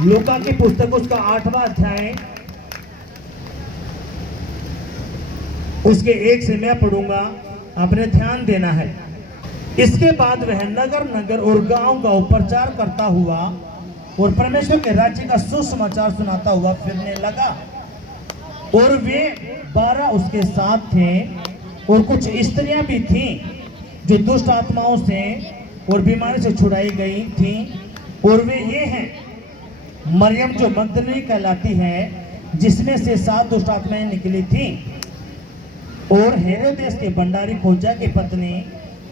लूका की पुस्तक उसका 8वां अध्याय उसके 1 से मैं पढ़ूंगा, आपने ध्यान देना है। इसके बाद वह नगर नगर और गांव गांव प्रचार करता हुआ और परमेश्वर के राज्य का सुसमाचार सुनाता हुआ फिरने लगा। और वे 12 उसके साथ थे और कुछ स्त्रियां भी थीं जो दुष्ट आत्माओं से और बीमारी से छुड़ाई गई थीं। और वे ये हैं, मरियम जो मगदली कहलाती है, जिसमें से 7 दुष्ट आत्माएं निकली थीं, और हेरोदेस के भंडारी खोजा की पत्नी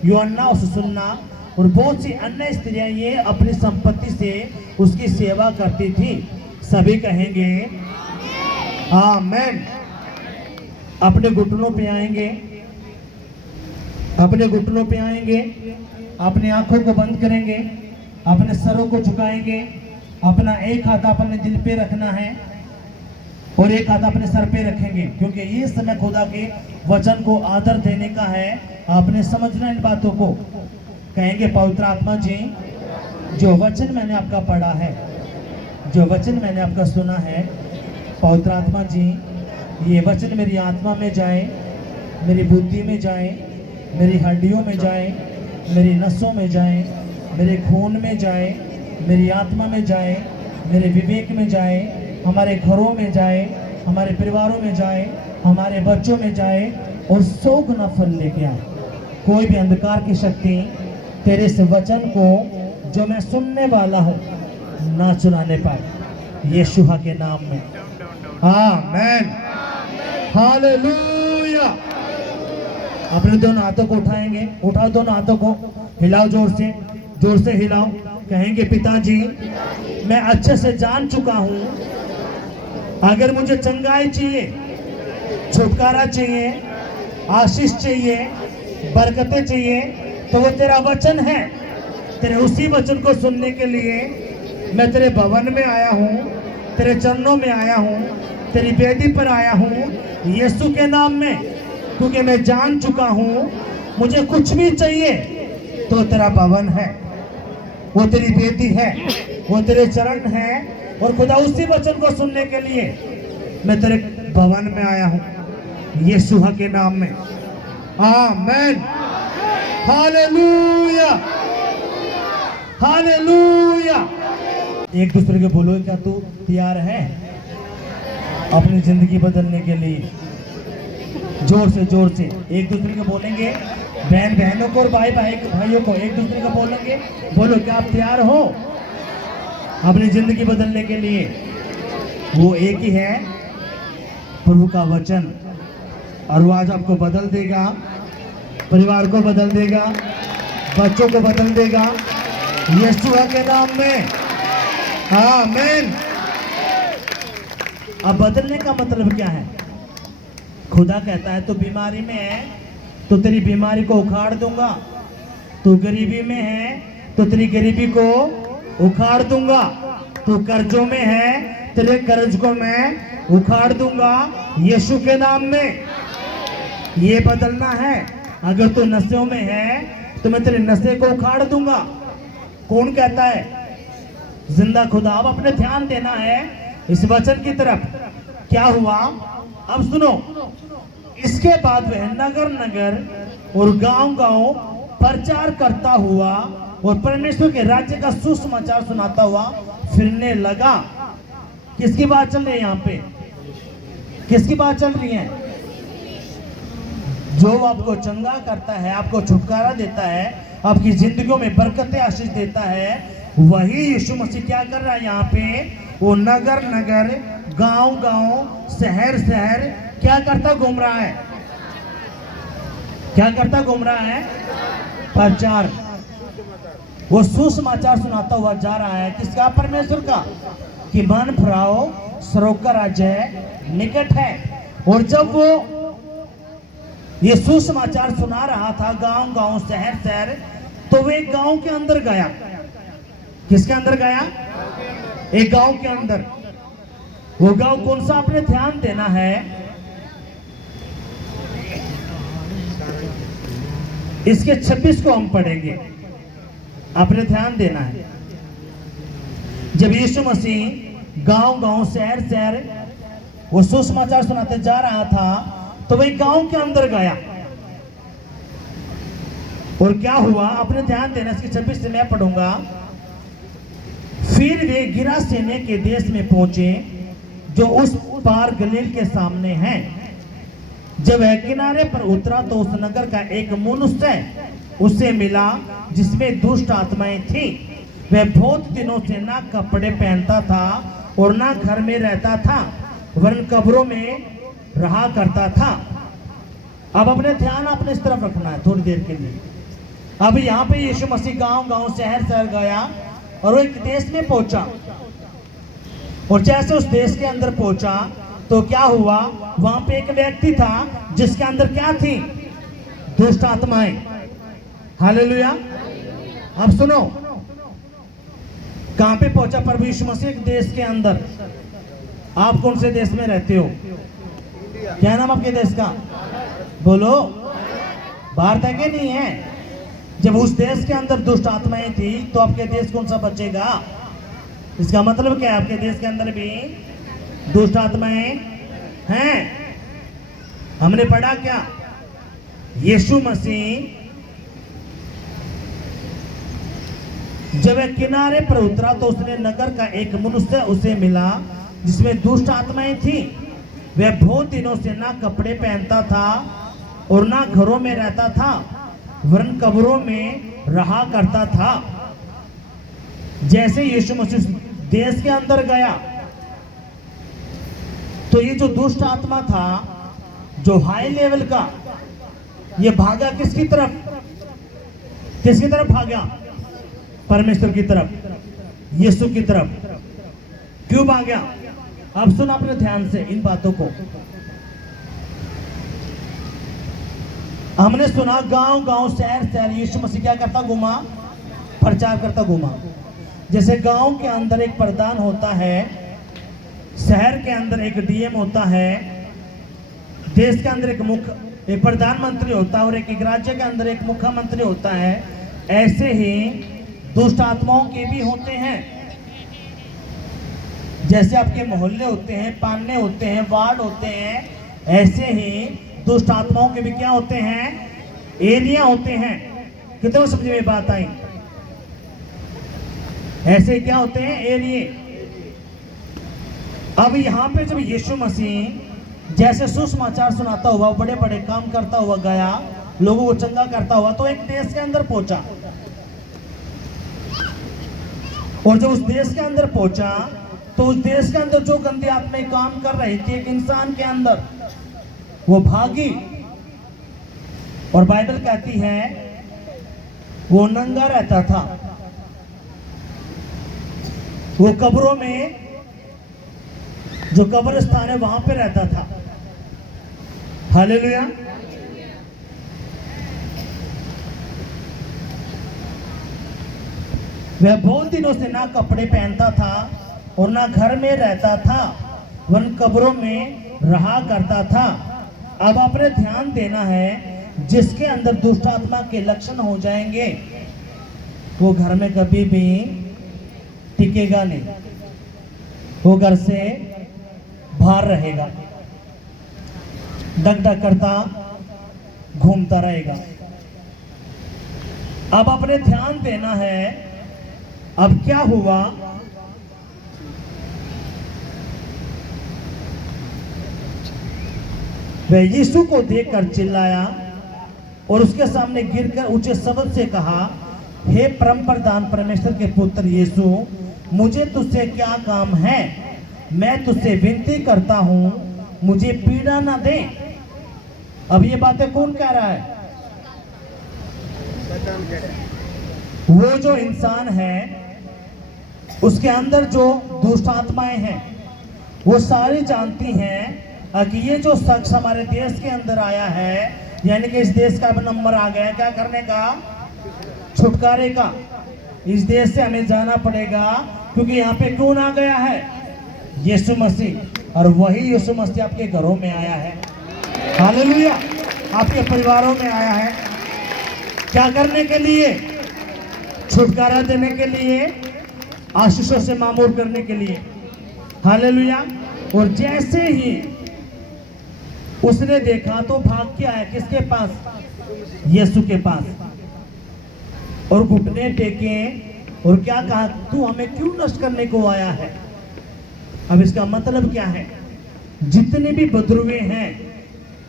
यूहन्ना और सुसन्ना और बहुत सी अन्य स्त्रियां ये अपनी संपत्ति से उसकी सेवा करती थी। सभी कहेंगे आमेन। अपने घुटनों पे आएंगे, अपने घुटनों पे आएंगे, अपनी आंखों को बंद करेंगे, अपने सरों को झुकाएंगे, अपना एक हाथ अपने दिल पे रखना है और एक हाथ अपने सर पे रखेंगे, क्योंकि ये समय खुदा के वचन को आदर देने का है। आपने समझना इन बातों को। कहेंगे पवित्र आत्मा जी, जो वचन मैंने आपका पढ़ा है, जो वचन मैंने आपका सुना है, पवित्र आत्मा जी ये वचन मेरी आत्मा में जाए, मेरी बुद्धि में जाए, मेरी हड्डियों में जाए, मेरी नसों में जाए, मेरे खून में जाए, मेरी आत्मा में जाए, मेरे विवेक में जाए, हमारे घरों में जाए, हमारे परिवारों में जाए, हमारे बच्चों में जाए और 100 गुना फल लेके आए। कोई भी अंधकार की शक्ति तेरे इस वचन को जो मैं सुनने वाला हूँ ना चुराने पाए, यीशु के नाम में आमेन, हालेलुया। अपने दोनों हाथों को उठाएंगे, उठाओ दोनों हाथों को, हिलाओ जोर से हिलाओ। कहेंगे पिताजी मैं अच्छे से जान चुका हूँ, अगर मुझे चंगाई चाहिए, छुटकारा चाहिए, आशीष चाहिए, बरकतें चाहिए, तो वो तेरा वचन है। तेरे उसी वचन को सुनने के लिए मैं तेरे भवन में आया हूँ, तेरे चरणों में आया हूँ, तेरी वेदी पर आया हूँ यीशु के नाम में, क्योंकि मैं जान चुका हूँ मुझे कुछ भी चाहिए तो तेरा भवन है, वो तेरी वेदी है, वो तेरे चरण है। और खुदा उसी वचन को सुनने के लिए मैं तेरे भवन में आया हूँ यीशु के नाम में आमेन, हालेलुया, हालेलुया। एक दूसरे के बोलो, क्या तू तैयार है अपनी जिंदगी बदलने के लिए? जोर से एक दूसरे को बोलेंगे, बहन बहनों को और भाई भाइयों को एक दूसरे को बोलेंगे, बोलो क्या आप तैयार हो अपनी जिंदगी बदलने के लिए? वो एक ही है, प्रभु का वचन, और वो आज आपको बदल देगा, परिवार को बदल देगा, बच्चों को बदल देगा यीशु के नाम में आमीन। अब बदलने का मतलब क्या है? खुदा कहता है तो बीमारी में है तो तेरी बीमारी को उखाड़ दूंगा, तू गरीबी में है तो तेरी गरीबी को उखाड़ दूंगा, तू कर्जों में है तेरे कर्ज को मैं उखाड़ दूंगा यीशु के नाम में। ये बदलना है। अगर तू नशे में है तो मैं तेरे नशे को उखाड़ दूंगा। कौन कहता है? जिंदा खुदा। अब अपने ध्यान देना है इस वचन की तरफ। क्या हुआ अब सुनो। इसके बाद वह नगर नगर और गांव गांव प्रचार करता हुआ और परमेश्वर के राज्य का सुसमाचार सुनाता हुआ फिरने लगा। किसकी बात चल रही है यहाँ पे? किसकी बात चल रही है? जो आपको चंगा करता है, आपको छुटकारा देता है, आपकी जिंदगियों में बरकतें आशीष देता है, वही यीशु मसीह क्या कर रहा है यहाँ पे? वो नगर नगर, गांव गांव, शहर शहर क्या करता घूम रहा है? क्या करता घूम रहा है? प्रचार। वो सुसमाचार सुनाता हुआ जा रहा है। किसका? परमेश्वर का, कि मन फिराओ, स्वर्ग का राज्य निकट है। और जब वो ये सुसमाचार सुना रहा था गांव गांव, शहर शहर, तो वो एक गांव के अंदर गया। किसके अंदर गया? एक गांव के अंदर। वो गांव कौन सा? आपने ध्यान देना है। इसके 26 को हम पढ़ेंगे, आपने ध्यान देना है। जब यीशु मसीह गांव गांव शहर शहर वो सुसमाचार सुनाते जा रहा था, तो वही गांव के अंदर गया। और क्या हुआ, अपने ध्यान देना, इसकी 26 से मैं पढ़ूंगा। फिर वे गिरासेने के देश में पहुंचे, जो उस पार गलील के सामने है। जब वह किनारे पर उतरा तो उस नगर का एक मनुष्य उससे मिला, जिसमें दुष्ट आत्माएं थी। वह बहुत दिनों से ना कपड़े पहनता था और ना घर में रहता था, वरन कब्रों में रहा करता था। अब अपने ध्यान अपने इस तरफ रखना है थोड़ी देर के लिए। अब यहाँ पे यीशु मसीह गांव गांव शहर शहर गया और वो एक देश में पहुंचा। और जैसे उस देश के अंदर पहुंचा तो क्या हुआ, वहां पे एक व्यक्ति था जिसके अंदर क्या थी, दुष्ट आत्माएं। हालेलुया। अब सुनो, कहां पे पहुंचा प्रभु यीशु मसीह, एक देश के अंदर। आप कौन से देश में रहते हो, क्या नाम आपके देश का, बोलो। भारत है कि नहीं है? जब उस देश के अंदर दुष्ट आत्माएं थी तो आपके देश कौन सा बचेगा? इसका मतलब क्या है, आपके देश के अंदर भी दुष्ट आत्माएं हैं। हमने पढ़ा क्या, यीशु मसीह जब वह किनारे पर उतरा तो उसने नगर का एक मनुष्य उसे मिला, जिसमें दुष्ट आत्माएं थी। वह बहुत दिनों से ना कपड़े पहनता था और ना घरों में रहता था, वरन कब्रों में रहा करता था। जैसे यीशु मसीह देश के अंदर गया तो ये जो दुष्ट आत्मा था, जो हाई लेवल का, ये भागा किसकी तरफ, किसकी तरफ भागा, परमेश्वर की तरफ, यीशु की तरफ। क्यों भागा? अब सुन अपने ध्यान से इन बातों को। हमने सुना गांव गांव शहर शहर यीशु मसीह क्या करता घूमा, प्रचार करता घूमा। जैसे गांव के अंदर एक प्रधान होता है, शहर के अंदर एक डीएम होता है, देश के अंदर एक प्रधानमंत्री होता है और एक राज्य के अंदर एक मुख्यमंत्री होता है। ऐसे ही दुष्ट आत्माओं के भी होते हैं। जैसे आपके मोहल्ले होते हैं, पान्ने होते हैं, वार्ड होते हैं, ऐसे ही दुष्ट आत्माओं के भी क्या होते हैं, एरिया होते हैं। कितने समझ में बात आई? ऐसे क्या होते हैं, एरिया। अब यहां पे जब यीशु मसीह जैसे सुसमाचार सुनाता हुआ, बड़े बड़े काम करता हुआ गया, लोगों को चंगा करता हुआ, तो एक देश के अंदर पहुंचा। और जब उस देश के अंदर पहुंचा तो उस देश के अंदर जो गंदी आत्माएं काम कर रही थी एक इंसान के अंदर, वो भागी। और बाइबल कहती है वो नंगा रहता था, वो कब्रों में, जो कब्रिस्तान है वहां पे रहता था। हालेलुया। वह बहुत दिनों से ना कपड़े पहनता था और ना घर में रहता था, वन कब्रों में रहा करता था। अब आपने ध्यान देना है, जिसके अंदर दुष्ट आत्मा के लक्षण हो जाएंगे वो घर में कभी भी टिकेगा नहीं, वो घर से बाहर रहेगा, डग डग करता घूमता रहेगा। अब अपने ध्यान देना है, अब क्या हुआ, वह यीशु को देखकर चिल्लाया और उसके सामने गिरकर ऊंचे शब्द से कहा, हे परम प्रधान परमेश्वर के पुत्र यीशु, मुझे तुझसे क्या काम है? मैं तुझसे विनती करता हूं, मुझे पीड़ा ना दे। अब ये बातें कौन कह रहा है? वो जो इंसान है उसके अंदर जो दुष्ट आत्माएं हैं वो सारी जानती हैं कि ये जो शख्स हमारे देश के अंदर आया है, यानी कि इस देश का नंबर आ गया क्या करने का, छुटकारे का। इस देश से हमें जाना पड़ेगा, क्योंकि यहाँ पे कौन आ गया है? यीशु मसीह। और वही यीशु मसीह आपके घरों में आया है। हालेलुया। आपके परिवारों में आया है। क्या करने के लिए? छुटकारा देने के लिए, आशीषों से मामूर करने के लिए। हालेलुया। और जैसे ही उसने देखा तो भाग के आया किसके पास? यीशु के पास। और घुटने टेके और क्या कहा? तू हमें क्यों नष्ट करने को आया है? अब इसका मतलब क्या है? जितने भी बदरुए हैं,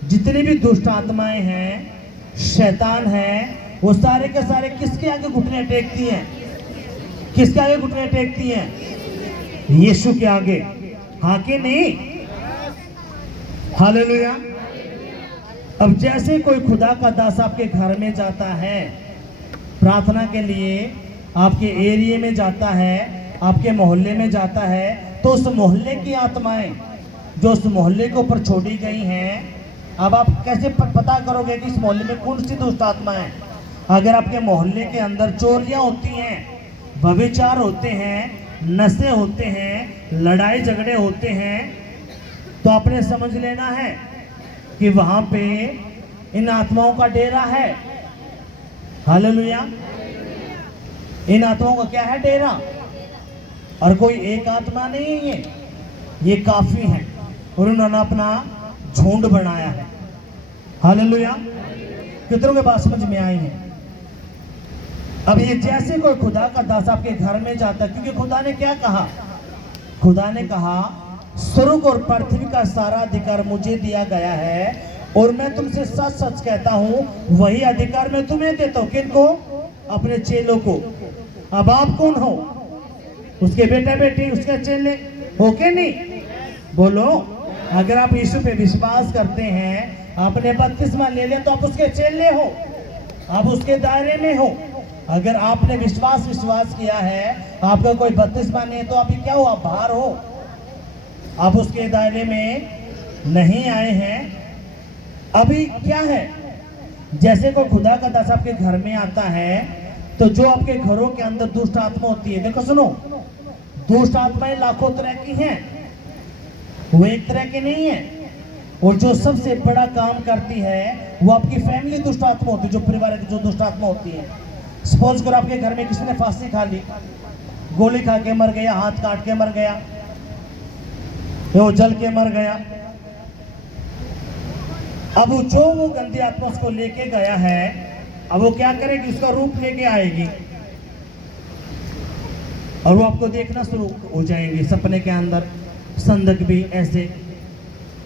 जितने भी दुष्ट आत्माएं हैं, शैतान है, वो सारे के सारे किसके आगे घुटने टेकती हैं? किसके आगे घुटने टेकती हैं? यीशु के आगे। हाँ कि नहीं? हालेलुया। अब जैसे कोई खुदा का दास आपके घर में जाता है प्रार्थना के लिए, आपके एरिया में जाता है, आपके मोहल्ले में जाता है, तो उस मोहल्ले की आत्माएं जो उस मोहल्ले के ऊपर छोड़ी गई हैं, अब आप कैसे पता करोगे कि इस मोहल्ले में कौन सी दुष्ट आत्मा है? अगर आपके मोहल्ले के अंदर चोरियां होती हैं, व्यभिचार होते हैं, नशे होते हैं, लड़ाई झगड़े होते हैं, तो आपने समझ लेना है कि वहां पे इन आत्माओं का डेरा है। हालेलुया। इन आत्माओं का क्या है? डेरा। और कोई एक आत्मा नहीं है, ये काफी है। और उन्होंने अपना झुंड बनाया है। हालेलुया। कितनों के बात समझ में आई है? अब ये जैसे कोई खुदा का दास आपके घर में जाता है, क्योंकि खुदा ने क्या कहा? खुदा ने कहा स्वर्ग और पृथ्वी का सारा अधिकार मुझे दिया गया है, और मैं तुमसे सच सच कहता हूं वही अधिकार मैं तुम्हें देता हूं। किनको? अपने चेलों को। अब आप कौन हो? उसके बेटा बेटी, उसके चेले हो के नहीं? बोलो। अगर आप यीशु पे विश्वास करते हैं, आपने बपतिस्मा ले लिया, तो आप उसके चेले हो, आप उसके दायरे में हो। अगर आपने विश्वास किया है, आपका कोई बपतिस्मा नहीं है, तो अभी क्या हो? आप बाहर हो, आप उसके दायरे में नहीं आए हैं। अभी क्या है? जैसे कोई खुदा का दास आपके घर में आता है, तो जो आपके घरों के अंदर दुष्ट आत्मा होती है, देखो सुनो, दुष्ट आत्माएं लाखों तरह की हैं, वो एक तरह की नहीं है। और जो सबसे बड़ा काम करती है वो आपकी फैमिली दुष्ट आत्मा होती है, जो परिवार की जो दुष्ट आत्मा होती है। सपोज करो आपके घर में किसी ने फांसी खा ली, गोली खा के मर गया, हाथ काट के मर गया, वो जल के मर गया। अब जो वो गंदी आत्मा उसको लेके गया है, अब वो क्या करेगी? उसका रूप लेके आएगी और वो आपको देखना शुरू हो जाएंगे सपने के अंदर, संदक भी ऐसे।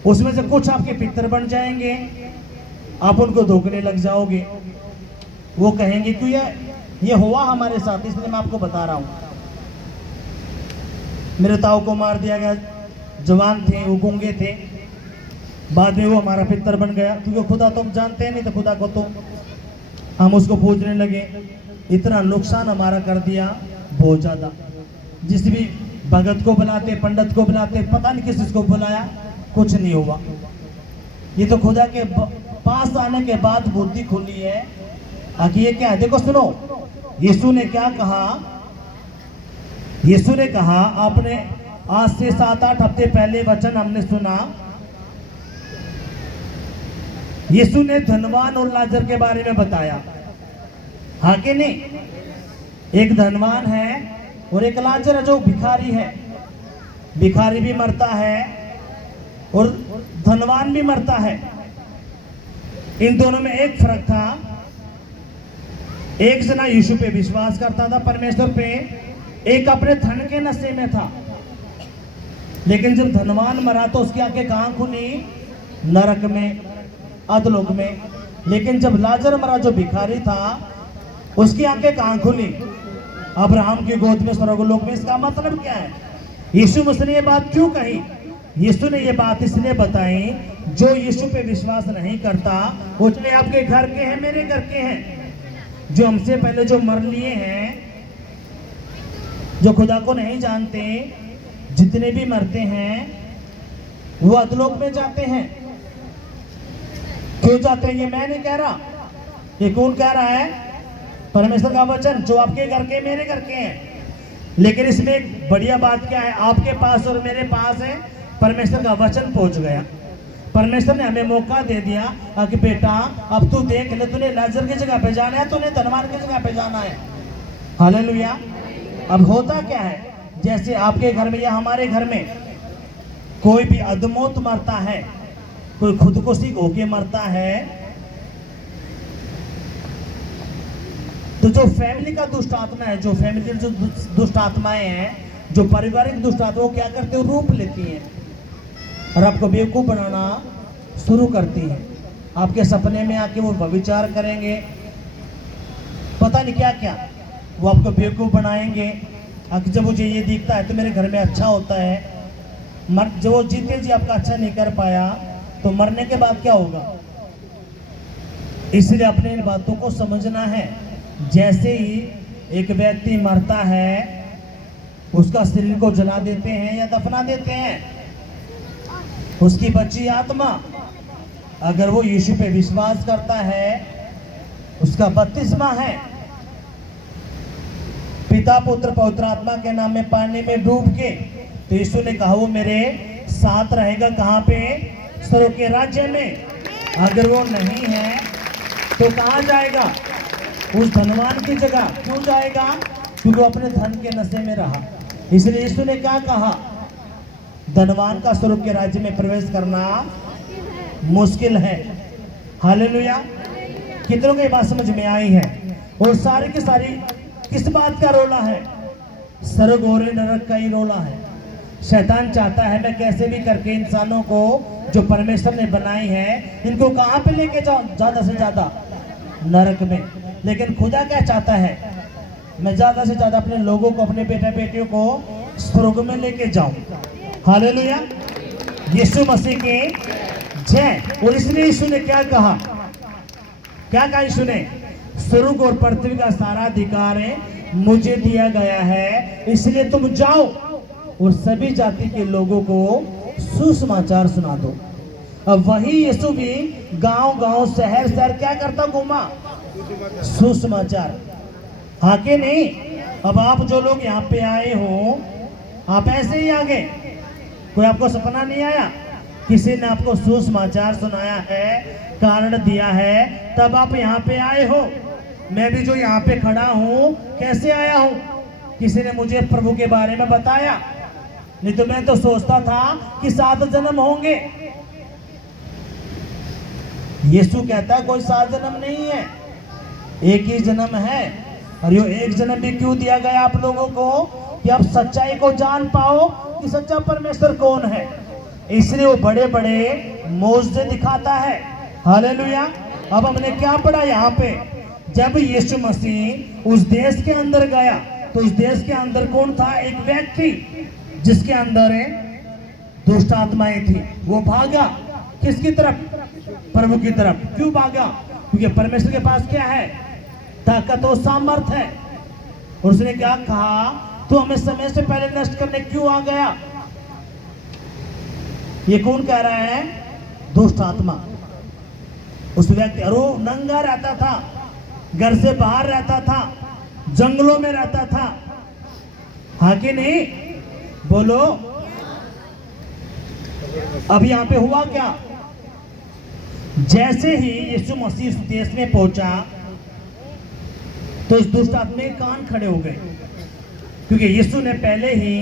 उसमें से कुछ आपके पितर बन जाएंगे, आप उनको धोखने लग जाओगे। वो कहेंगे कि ये हुआ हमारे साथ, इसलिए मैं आपको बता रहा हूं। मेरे ताऊ को मार दिया गया, जवान थे, वो गूंगे थे, बाद में वो हमारा पितर बन गया, क्योंकि खुदा तुम जानते हैं नहीं, तो खुदा को तो हम उसको पूजने लगे। इतना नुकसान हमारा कर दिया, बहुत ज्यादा। जिस भी भगत को बुलाते, पंडित को बुलाते, पता नहीं किस को बुलाया, कुछ नहीं हुआ। ये तो खुदा के पास आने के बाद बुद्धि खुली है। आगे ये क्या है? देखो सुनो, यीशु ने क्या कहा? यीशु ने कहा, आपने आज से 7-8 हफ्ते पहले वचन हमने सुना, यीशु ने धनवान और लाजर के बारे में बताया। हाँ कि नहीं? एक धनवान है और एक लाजर है जो भिखारी है। भिखारी भी मरता है और धनवान भी मरता है। इन दोनों में एक फर्क था, एक जना यीशु पे विश्वास करता था, परमेश्वर पे, एक अपने धन के नशे में था। लेकिन जब धनवान मरा तो उसकी आंखें कहां खुली? नरक में, अधलोक में। लेकिन जब लाजर मरा जो भिखारी था, उसकी आंखें कहां खुली? अब्राहम की गोद में, स्वर्गलोक में। इसका मतलब क्या है? यीशु मसीह ने ये बात क्यों कही? यीशु ने ये बात इसलिए बताई, जो यीशु पे विश्वास नहीं करता, वो चाहे आपके घर के हैं, मेरे घर के हैं, जो हमसे पहले जो मर लिए हैं, जो खुदा को नहीं जानते, जितने भी मरते हैं वो अधलोक में जाते हैं। क्यों जाते हैं? ये मैं नहीं कह रहा, ये कौन कह रहा है? परमेश्वर का वचन, जो आपके घर के, मेरे घर के हैं। लेकिन इसमें एक बढ़िया बात क्या है? आपके पास और मेरे पास है, परमेश्वर का वचन पहुंच गया। परमेश्वर ने हमें मौका दे दिया कि बेटा अब तू देख ले, तूने लाजर की जगह पे जाना है, तूने धनवान की जगह पे जाना है। हालेलुया। अब होता क्या है? जैसे आपके घर में या हमारे घर में कोई भी अधमौत मरता है, कोई खुदकुशी होके मरता है, तो जो फैमिली का दुष्ट आत्मा है, जो फैमिली जो दुष्ट आत्माएं हैं, जो पारिवारिक दुष्ट आत्मा, वो क्या करते हैं, रूप लेती हैं और आपको बेवकूफ बनाना शुरू करती हैं। आपके सपने में आके वो व्यभिचार करेंगे, पता नहीं क्या क्या, वो आपको बेवकूफ बनाएंगे। जब मुझे ये दिखता है तो मेरे घर में अच्छा होता है, जब वो जीते जी आपका अच्छा नहीं कर पाया तो मरने के बाद क्या होगा। इसलिए अपने इन बातों को समझना है। जैसे ही एक व्यक्ति मरता है, उसका शरीर को जला देते हैं या दफना देते हैं, उसकी बची आत्मा अगर वो यीशु पे विश्वास करता है, उसका बपतिस्मा है, पिता पुत्र पवित्र आत्मा के नाम में पानी में डूब के, तो यीशु ने कहा वो मेरे साथ रहेगा। कहाँ पे? स्वर्ग के राज्य में। अगर वो नहीं है तो कहाँ जाएगा? उस धनवान की जगह। क्यों जाएगा? क्योंकि वो अपने धन के नशे में रहा। इसलिए यीशु ने क्या कहा? धनवान का स्वर्ग के राज्य में प्रवेश करना मुश्किल है। हालेलुया। कितनों को ये बात समझ में आई है? और सारी की सारी किस बात का रोला है? स्वर्ग और नरक का ही रोला है। शैतान चाहता है मैं कैसे भी करके इंसानों को जो परमेश्वर ने बनाई है, इनको कहाँ पे लेके जाऊं? ज्यादा से ज्यादा नरक में। लेकिन खुदा क्या चाहता है? मैं ज्यादा से ज्यादा अपने लोगों को, अपने बेटा बेटियों को स्वर्ग में लेके जाऊं। हालेलुया। यीशु मसीह की जय। और इसलिए यीशु ने क्या कहा? क्या कहा यीशु ने? स्वर्ग और पृथ्वी का सारा अधिकार मुझे दिया गया है, इसलिए तुम जाओ और सभी जाति के लोगों को सुसमाचार सुना दो। अब वही यीशु भी गांव गांव शहर शहर क्या करता? घूमा, सुसमाचार। हाँ के नहीं? अब आप जो लोग यहाँ पे आए हो, आप ऐसे ही आ गए? कोई आपको सपना नहीं आया? किसी ने आपको सुसमाचार सुनाया है, कारण दिया है, तब आप यहाँ पे आए हो। मैं भी जो यहाँ पे खड़ा हूँ, कैसे आया हूँ? किसी ने मुझे प्रभु के बारे में बताया, नहीं तो मैं तो सोचता था कि 7 जन्म होंगे। यीशु कहता है कोई 7 जन्म नहीं है, एक ही जन्म है। और ये एक जन्म भी क्यों दिया गया आप लोगों को? कि आप सच्चाई को जान पाओ कि सच्चा परमेश्वर कौन है। इसलिए वो बड़े बड़े मोज़े दिखाता है। हालेलुया। अब हमने क्या पढ़ा यहाँ पे? जब यीशु मसीह उस देश के अंदर गया, तो उस देश के अंदर कौन था? एक व्यक्ति जिसके अंदर दुष्ट आत्माएं थी। वो भागा किसकी तरफ? प्रभु की तरफ। क्यों भागा? क्योंकि परमेश्वर के पास क्या है? ताकत और सामर्थ है। और उसने क्या कहा? तू हमें समय से पहले नष्ट करने क्यों आ गया? ये कौन कह रहा है? दुष्ट आत्मा। उस व्यक्ति और वो नंगा रहता था, घर से बाहर रहता था, जंगलों में रहता था। हाँ कि नहीं? बोलो। अब यहां पे हुआ क्या? जैसे ही यीशु मसीह इस देश में पहुंचा, तो इस दुष्ट आत्मा के कान खड़े हो गए, क्योंकि यीशु ने पहले ही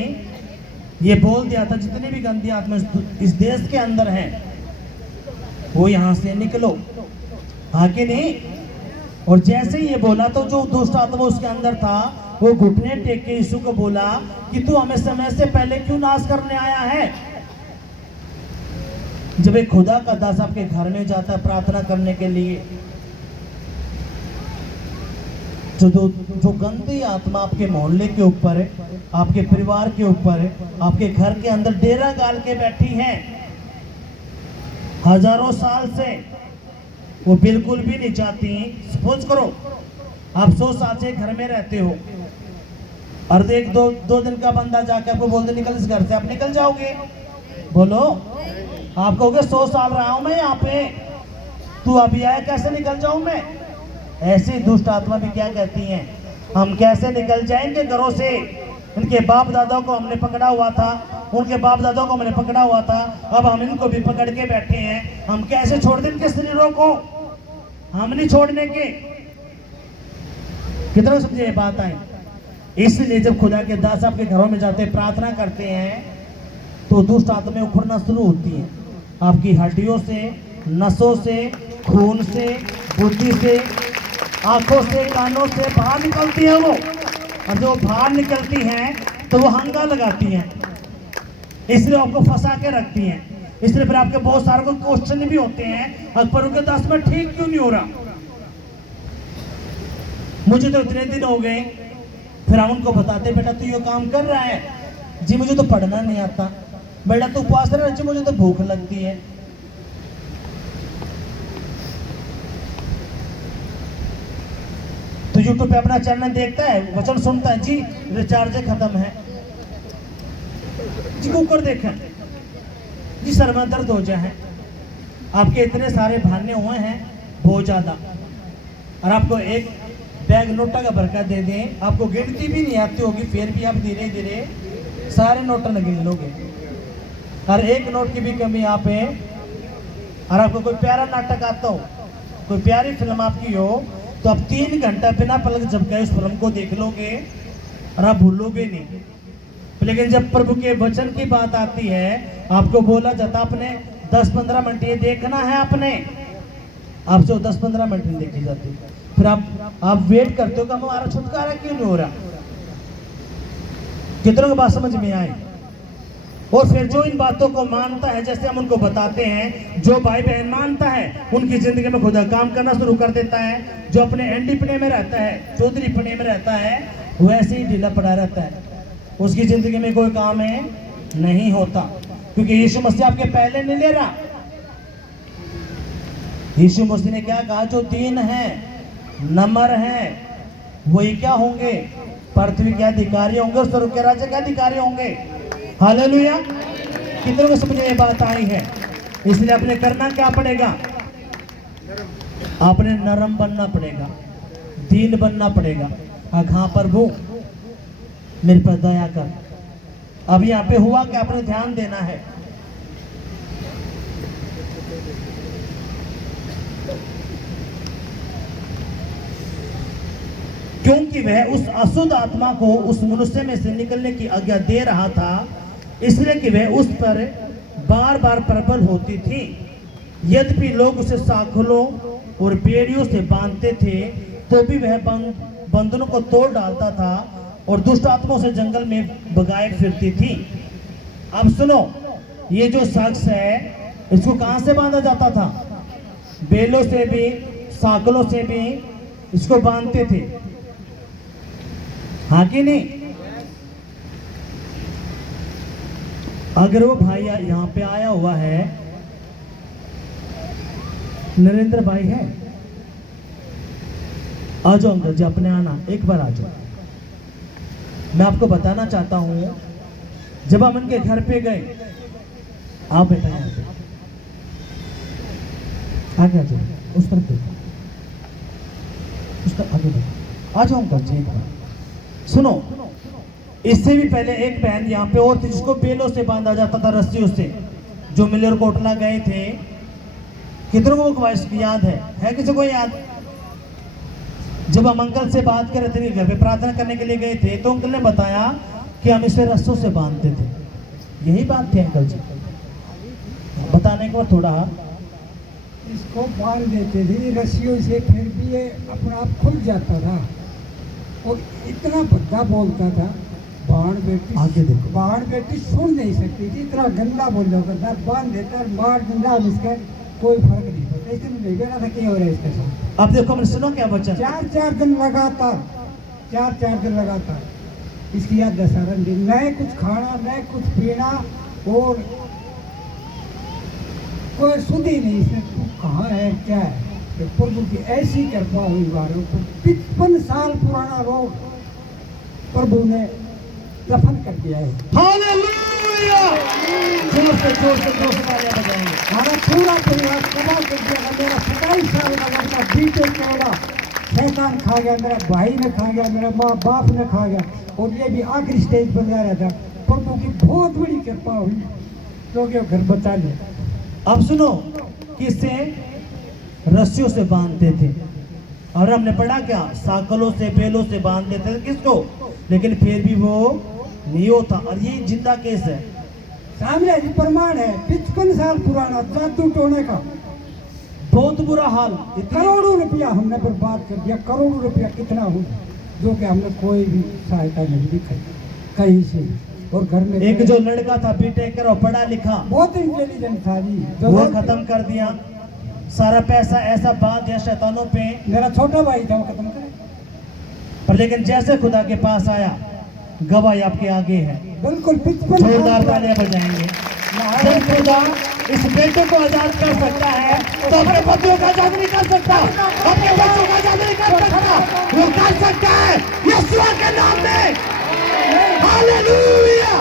ये बोल दिया था जितनी भी गंदी आत्मा इस देश के अंदर है, वो यहां से निकलो। हाँ कि नहीं? और जैसे ही ये बोला, तो जो दुष्ट आत्मा उसके अंदर था, वो घुटने टेक के यीशु को बोला कि तू हमें समय से पहले क्यों नाश करने आया है? जब एक खुदा का दास आपके घर में जाता है प्रार्थना करने के लिए, जो गंदी आत्मा आपके मोहल्ले के ऊपर है, आपके परिवार के ऊपर है, आपके घर के अंदर डेरा गाल के बैठी है हजारों साल से, वो बिल्कुल भी नहीं चाहती। सपोज करो आप 100 साल से घर में रहते हो, और एक दो दिन का बंदा जाकर आपको बोल दे निकल इस घर से, आप निकल जाओगे? बोलो। आप कहोगे 100 साल रहा हूं मैं यहाँ पे, तू अभी आया, कैसे निकल जाऊं मैं? ऐसी दुष्ट आत्मा भी क्या कहती हैं? हम कैसे निकल जाएंगे घरों से? इनके बाप दादा को हमने पकड़ा हुआ था, उनके बाप दादा को हमने पकड़ा हुआ था, अब हम इनको भी पकड़ के बैठे हैं। हम कैसे छोड़ दें इनके शरीरों को? हम नहीं छोड़ने के। कितना समझे ये बात आई? इसलिए जब खुदा के दास आपके घरों में जाते प्रार्थना करते हैं तो दुष्ट आत्माएं उखड़ना शुरू होती हैं, आपकी हड्डियों से, नसों से, खून से, बुद्धि से, आंखों से, कानों से बाहर निकलती है वो। और जो बाहर निकलती हैं तो वो हंगा लगाती हैं, इसलिए आपको फंसा के रखती हैं। इसलिए फिर आपके बहुत सारे को क्वेश्चन भी होते हैं, अकबर उनके दास में ठीक क्यों नहीं हो रहा, मुझे तो इतने दिन हो गए। फिर हम उनको बताते, बेटा तू ये काम कर रहा है जी, मुझे तो पढ़ना नहीं आता। बेटा तू उपवास रहा जी, मुझे तो भूख लगती है। तो यूट्यूब पे अपना चैनल देखता है, वचन सुनता है जी, रिचार्ज खत्म है जी, कुकर देखा जी, सर में दर्द हो जाए, आपके इतने सारे बहाने हुए हैं बहुत ज्यादा, और आपको एक बैग नोटा का बरकत दे दें, आपको गिनती भी नहीं आती होगी, फिर भी आप धीरे धीरे सारे नोटों में गिन लोगे। और एक नोट की भी कमी आप है। और आपको कोई प्यारा नाटक आता हो, कोई प्यारी फिल्म आपकी हो, तो आप 3 घंटा बिना पलक झपकाए उस फिल्म को देख लोगे और आप भूलोगे नहीं। लेकिन जब प्रभु के वचन की बात आती है, आपको बोला जाता आपने 10-15 मिनट ये देखना है, आपने आपसे 10-15 मिनट नहीं देखी जाती। फिर आप वेट करते हो कि हमारा छुटकारा क्यों नहीं हो रहा। कितनों की बात समझ में आई। और फिर जो इन बातों को मानता है, जैसे हम उनको बताते हैं, जो भाई बहन मानता है उनकी जिंदगी में खुदा काम करना शुरू कर देता है। जो अपने एनडीपने में रहता है, चौधरीपने में रहता है, वैसे ही ढीला पड़ा रहता है, उसकी जिंदगी में कोई काम है नहीं होता, क्योंकि यीशु मसीह आपके पहले नहीं ले रहा। यीशु मसीह ने क्या कहा, जो दीन है, नम्र है, वही क्या होंगे, पृथ्वी के अधिकारी होंगे, स्वर्ग के राज्य के अधिकारी होंगे। हालेलुया। कितनों को समझ में ये बात आई है। इसलिए आपने करना क्या पड़ेगा, आपने नरम बनना पड़ेगा, दीन बनना पड़ेगा। हाँ प्रभु मेरे पर दया कर। अब यहाँ पे हुआ कि आपने ध्यान देना है। क्योंकि वह उस अशुद्ध आत्मा को उस मनुष्य में से निकलने की आज्ञा दे रहा था, इसलिए कि वह उस पर बार बार प्रबल होती थी। यद्यपि लोग उसे साखलों और बेड़ियों से बांधते थे, तो भी वह बंधनों को तोड़ डालता था और दुष्ट आत्माओं से जंगल में भगाए फिरती थी। अब सुनो, ये जो शख्स है, इसको कहां से बांधा जाता था, बेलों से भी, साखलों से भी इसको बांधते थे, हाँ कि नहीं। अगर वो भाई यहाँ पे आया हुआ है, नरेंद्र भाई है, आ जाओ अंकल जी, अपने आना, एक बार आ जाओ। मैं आपको बताना चाहता हूं, जब हम उनके घर पे गए, आप बेटा यहाँ पे आगे आ जाओ, उस तरफ देखो, उस तरफ आगे देखो, आ जाओ अंकल जी एक बार। सुनो, इससे भी पहले एक बहन यहाँ पे और थी, जिसको बेलों से बांधा जाता था, रस्सियों से, जो मिलर कोटला गए थे। कितनों को ख्वाहिश याद है किसी को याद। जब हम अंकल से बात कर रहे थे, घर पे प्रार्थना करने के लिए गए थे, तो अंकल ने बताया कि हम इसे रस्सों से बांधते थे। यही बात थी अंकल जी, बताने के बाद थोड़ा इसको बांध देते थे रस्सियों से, फिर भी ये अपना आप खुल जाता था और इतना भद्दा बोलता था, बाण बेटी आगे देखो, बाण बेटी सुन नहीं सकती थी, इतना गंदा बोल जाता था। बांध देता मार गंदा, इसका कोई फर्क नहीं पड़ता। इसने नहीं कहना था क्या हो रहा है इसके साथ। अब देखो, मैंने सुनो क्या बच्चा, 4-4 दिन लगातार, 4-4 दिन लगातार इसकी याद दशहरन दिन, न कुछ खाना न कुछ पीना, और कोई सुधी नहीं, इसने तू कहाँ है क्या है। तो प्रभु की ऐसी कृपा हुई वालों को, 55 साल पुराना रोग प्रभु ने दफन कर दिया है। हालेलुया। जोर से तालियां बजाएंगे। हमारा पूरा परिवार तबाह कर दिया। मेरा 27 साल का लड़का बीते चौड़ा शैतान खा गया, मेरा भाई ने खा गया, मेरा माँ बाप ने खा गया, और ये भी आखिरी स्टेज पर जा रहा था। प्रभु की बहुत बड़ी कृपा हुई, लोग ये घर बचा ले। अब सुनो, किससे, रस्सियों से बांधते थे, और हमने पढ़ा क्या, साकलों से, बेलों से बांधते थे। किसको, लेकिन फिर भी वो नहीं होता। और ये जिंदा केस है, सामने जी प्रमाण है, 55 साल पुराना जादू टोने का। बहुत बुरा हाल। करोड़ों रुपया हमने बर्बाद कर दिया, करोड़ों रुपया कितना हो, जो कि हमने कोई भी सहायता नहीं दिखाई कहीं से। और घर में एक जो लड़का था बीटेक कर पढ़ा लिखा, बहुत इंटेलिजेंट था जी, वो खत्म कर दिया सारा पैसा, ऐसा बात दिया शैतानों पे। मेरा छोटा भाई था, वो खत्म करे। पर लेकिन जैसे खुदा के पास आया, गवाही आपके आगे है। बिल्कुल 55 जोरदार तालियां बजाएंगे। जब खुदा इस बेटे को आजाद कर सकता है तो अपने पतियों को आजाद नहीं कर सकता, अपने बच्चों को आजाद नहीं कर सकता, वो कर सकता है यीशु के नाम में। हालेलुया।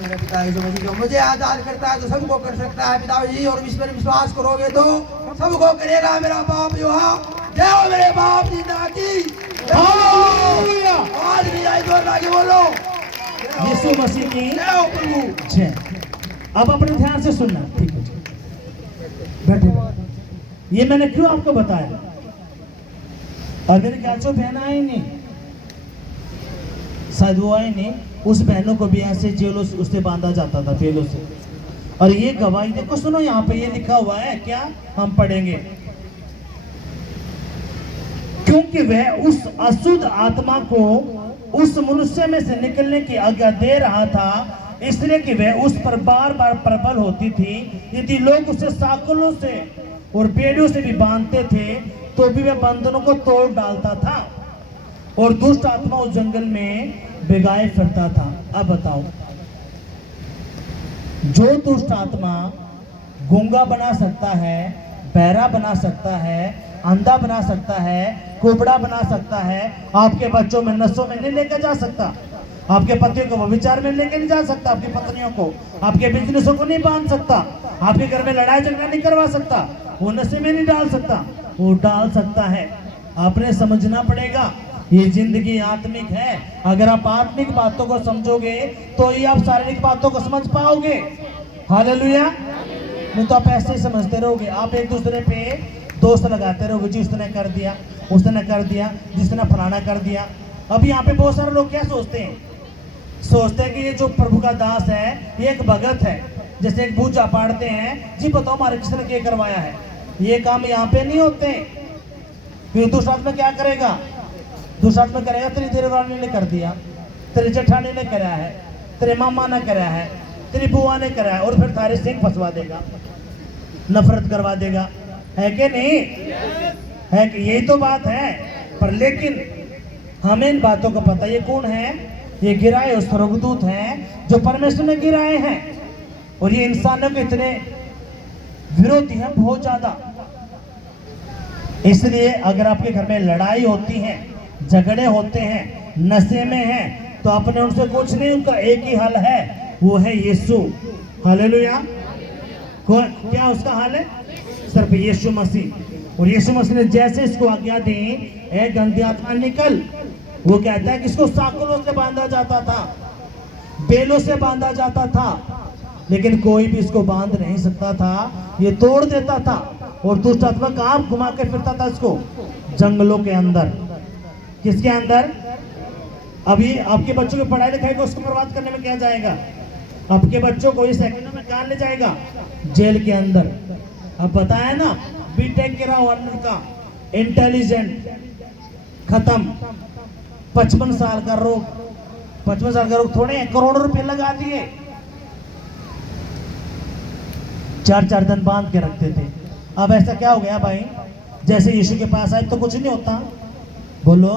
मेरे पिता यीशु मसीह जो मुझे आजाद करता है तो सबको कर सकता है पिताजी, और इस पर विश्वास करोगे तो सबको करेगा मेरा बाप जो है। जय हो मेरे बाप जिंदा की। हालेलुया। आज भी आई जोर लाके बोलो यीशु मसीह की जय हो प्रभु। जय। अब अपने ध्यान से सुनना, ठीक है? बैठे। ये मैंने क्यों आपको बताया? और मेरे ख्याल से बहन आई नहीं, शायद वो आई नहीं। उस बहनों को भी ऐसे जेलों से उससे बांधा जाता था, जेलों से। और ये गवाही देखो, सुनो यहाँ पे ये लिखा हुआ है, क्या हम पढ़ेंगे? क्योंकि वह उस अशुद्ध आत्मा को उस मनुष्य में से निकलने की आज्ञा दे रहा था, इसलिए कि वह उस पर बार बार प्रबल होती थी। यदि लोग उसे साकुलों से और बेड़ियों से भी बांधते थे तो भी वह बंधनों को तोड़ डालता था, और दुष्ट आत्मा उस जंगल में बेगाए फिरता था। अब बताओ, जो दुष्ट आत्मा गूंगा बना सकता है, बहरा बना सकता है, अंधा बना सकता है, कुबड़ा बना सकता है, आपके बच्चों में नसों में नहीं लेकर जा सकता, आपके पतियों को व्यभिचार में लेकर नहीं जा सकता, आपकी पत्नियों को, आपके बिजनेसों को नहीं बांध सकता, आपके घर में लड़ाई झगड़ा नहीं करवा सकता, वो नशे में नहीं डाल सकता। वो डाल सकता है, आपने समझना पड़ेगा। ये जिंदगी आत्मिक है। अगर आप आत्मिक बातों को समझोगे तो ही आप शारीरिक बातों को समझ पाओगे। हालेलुया। नहीं तो आप ऐसे ही समझते रहोगे। आप एक दूसरे पे दोस्त लगाते रहोगे, जी उसने कर दिया, उसने कर दिया, जिसने फलाना कर दिया। अब यहाँ पे बहुत सारे लोग क्या सोचते हैं? सोचते हैं कि ये जो प्रभु का दास है ये एक भगत है। जैसे एक पूजा पाड़ते हैं, जी बताओ हमारे किसने क्या करवाया है। ये काम यहाँ पे नहीं होते। फिर दूसरा में क्या करेगा? दूसरा में करेगा तेरी देवरानी ने कर दिया, तेरी जेठानी ने करा है, तेरे मामा ने करा है, तेरी बुआ ने करा है, और फिर तारे सिंह फंसवा देगा, नफरत करवा देगा। है कि नहीं? है कि यही तो बात है। पर लेकिन हमें इन बातों को पता, ये कौन है? ये गिराए हुए स्वर्गदूत हैं जो परमेश्वर ने गिराए हैं। और ये इंसानों के इतने विरोधी हैं, बहुत ज्यादा। इसलिए अगर आपके घर में लड़ाई होती है, झगड़े होते हैं, नशे में हैं, तो आपने उनसे कुछ नहीं, उनका एक ही हल है, वो है यीशु। हालेलुया। क्या उसका हाल है? सिर्फ यीशु मसीह। और यीशु मसीह ने जैसे इसको आज्ञा दी, ए गंदी आत्मा निकल, वो कहता है कि इसको साकुलों से बांधा जाता था, बेलों से बांधा जाता था, लेकिन कोई भी इसको बांध नहीं सकता था, ये तोड़ देता था। और दुष्ट आत्मा कहाँ घुमा के फिरता था इसको? जंगलों के अंदर। किसके अंदर? अभी आपके बच्चों की पढ़ाई लिखाई को उसको बर्बाद करने में क्या जाएगा? आपके बच्चों को ये सेकंडों में कहाँ ले जाएगा? जेल के अंदर। अब बताया ना, बीटेक गिरा हुआ लड़का, इंटेलिजेंट, खत्म, 55 साल का रोग। 55 साल का रोग थोड़े हैं, करोड़ों रुपए लगा दिए, 4-4 दिन बांध के रखते थे। अब ऐसा क्या हो गया भाई? जैसे यीशु के पास आए तो कुछ नहीं होता। बोलो,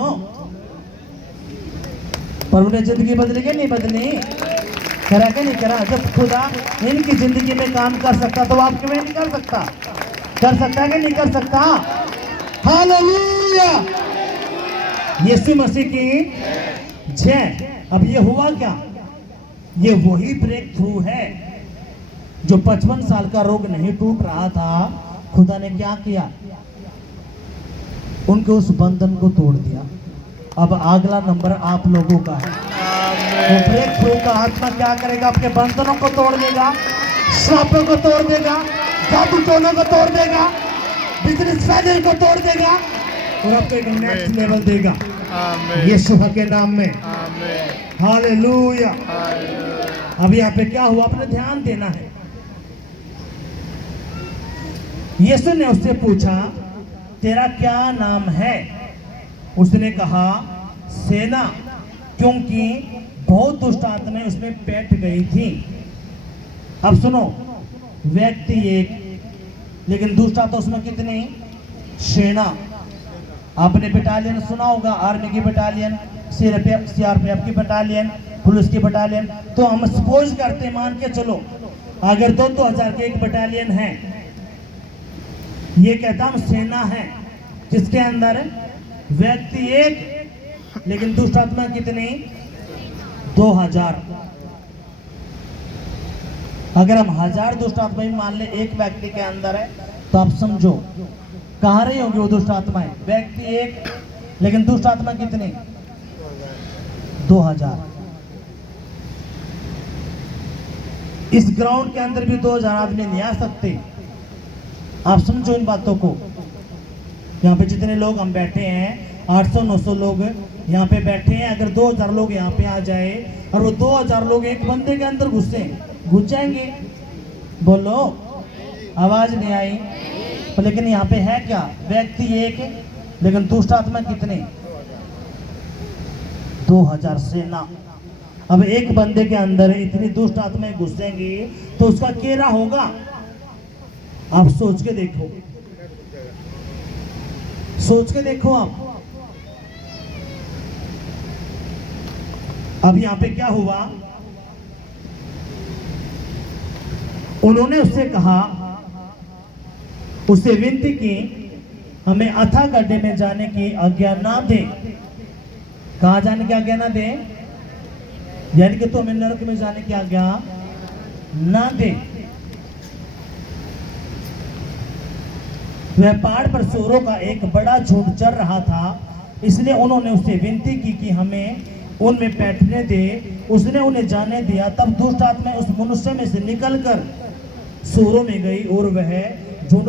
पर उन्हें जिंदगी बदली के नहीं बदली? करा के नहीं करा? जब खुदा इनकी जिंदगी में काम कर सकता तो आपके में नहीं कर सकता? कर सकता कि नहीं कर सकता? हालेलुया। यीशु मसीह की जय। अब ये हुआ क्या? ये वही ब्रेक थ्रू है जो 55 साल का रोग नहीं टूट रहा था। खुदा ने क्या किया? उनके उस बंधन को तोड़ दिया। अब अगला नंबर आप लोगों का है। वो ब्रेक थ्रू का आत्मा क्या करेगा? आपके बंधनों को तोड़ देगा, श्रापों को तोड़ देगा, जादू टोनों को तोड़ देगा, बिजनेस फैलियर को तोड़ देगा, और आपको एक नेक्स्ट लेवल देगा। आमीन यीशु के नाम में। आमीन हालेलुया। हालेलुया अब यहाँ पे क्या हुआ, आपने ध्यान देना है। यीशु ने उससे पूछा, तेरा क्या नाम है? उसने कहा, सेना, क्योंकि बहुत दुष्ट आत्माएं उसमें बैठ गई थी। अब सुनो, व्यक्ति एक, लेकिन दुष्ट आत्मा उसमें कितनी? सेना। आपने बटालियन सुना होगा, आर्मी की बटालियन, सीआरपीएफ की बटालियन, पुलिस की बटालियन। तो हम सपोज करते, मान के चलो, अगर 2-2 हजार के एक बटालियन है, ये कहता हम सेना है, जिसके अंदर व्यक्ति एक, लेकिन दुष्ट आत्मा कितनी? 2000। अगर हम 1000 दुष्ट आत्माएं मान ले एक व्यक्ति के अंदर है, तो आप समझो कहां रही होंगी वो दुष्ट आत्माएं? व्यक्ति एक, लेकिन दुष्ट आत्मा कितनी? 2000। इस ग्राउंड के अंदर भी 2000 आदमी नहीं आ सकते। आप समझो इन बातों को। यहाँ पे जितने लोग हम बैठे हैं, 800-900 लोग यहाँ पे बैठे हैं। अगर 2000 लोग यहाँ पे आ जाए और वो 2000 लोग एक बंदे के अंदर घुस जाएंगे। बोलो, आवाज नहीं आई। पर लेकिन यहाँ पे है क्या? व्यक्ति एक, लेकिन दुष्ट आत्मा कितने? 2000 सेना। अब एक बंदे के अंदर इतनी दुष्ट आत्माएं घुसेंगी तो उसका केरा होगा। आप सोच के देखो, सोच के देखो आप। अब यहां पे क्या हुआ? उन्होंने उससे कहा, उससे विनती की, हमें अथाह गड्ढे में जाने की आज्ञा ना दे। कहां जाने की आज्ञा ना दे? यानी कि तो हमें नरक में जाने की आज्ञा ना दे। वह पहाड़ पर सूरों का एक बड़ा झुंड चल रहा था, इसलिए उन्होंने उससे विनती की कि हमें उनमें बैठने दे। उसने उन्हें जाने दिया। तब दुष्ट आत्मा उस मनुष्य में से निकलकर सूरों में गई और वह झुंड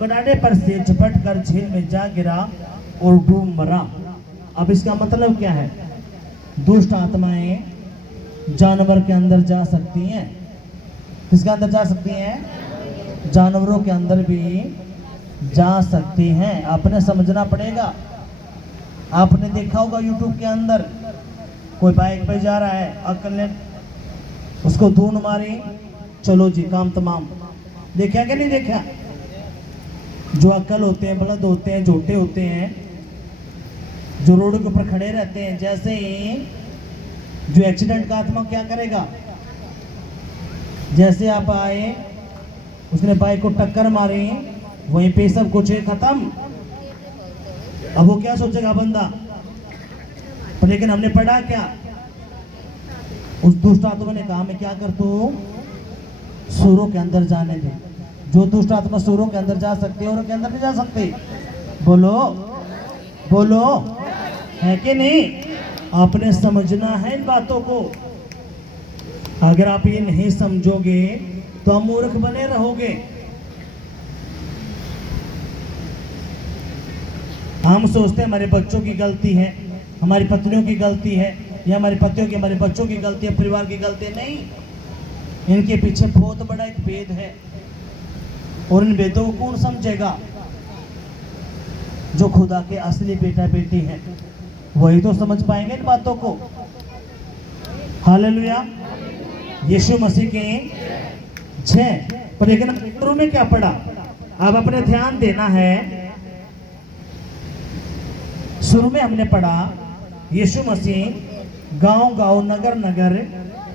कनाडे पर से झपट कर झील में जा गिरा और डूब मरा। अब इसका मतलब क्या है? दुष्ट आत्माएं जानवर के अंदर जा सकती हैं। किसके अंदर जा सकती हैं? जानवरों के अंदर भी जा सकती हैं। आपने समझना पड़ेगा। आपने देखा होगा यूट्यूब के अंदर कोई बाइक पे जा रहा है, अक्ल ने उसको धून मारी, चलो जी काम तमाम। देखा कि नहीं देखा? जो अक्ल होते हैं, बलद होते हैं, झूठे होते हैं, जो रोड के ऊपर खड़े रहते हैं, जैसे ही जो एक्सीडेंट का आत्मा क्या करेगा? जैसे आप आए, उसने बाइक को टक्कर मारी, वहीं पे सब कुछ खत्म। अब वो क्या सोचेगा बंदा? पर लेकिन हमने पढ़ा क्या? उस दुष्ट आत्मा ने कहा, मैं क्या कर तू सूरों के अंदर जाने दे। जो दुष्ट आत्मा सूरों के अंदर जा सकते और के अंदर नहीं जा सकते। बोलो बोलो, है कि नहीं? आपने समझना है इन बातों को। अगर आप ये नहीं समझोगे तो हम मूर्ख बने रहोगे। हम सोचते हैं हमारे बच्चों की गलती है, हमारी पत्नियों की गलती है, या हमारे पतियों की, हमारे बच्चों की गलती है, परिवार की गलती है। नहीं, इनके पीछे बहुत बड़ा एक भेद है। और इन भेदों को कौन समझेगा? जो खुदा के असली बेटा बेटी हैं, वही तो समझ पाएंगे इन बातों को। हालेलुया। यीशु मसीह के 6। पर लेकिन शुरू में क्या पढ़ा? अब अपने ध्यान देना है। शुरू में हमने पढ़ा, यीशु मसीह गांव गांव, नगर नगर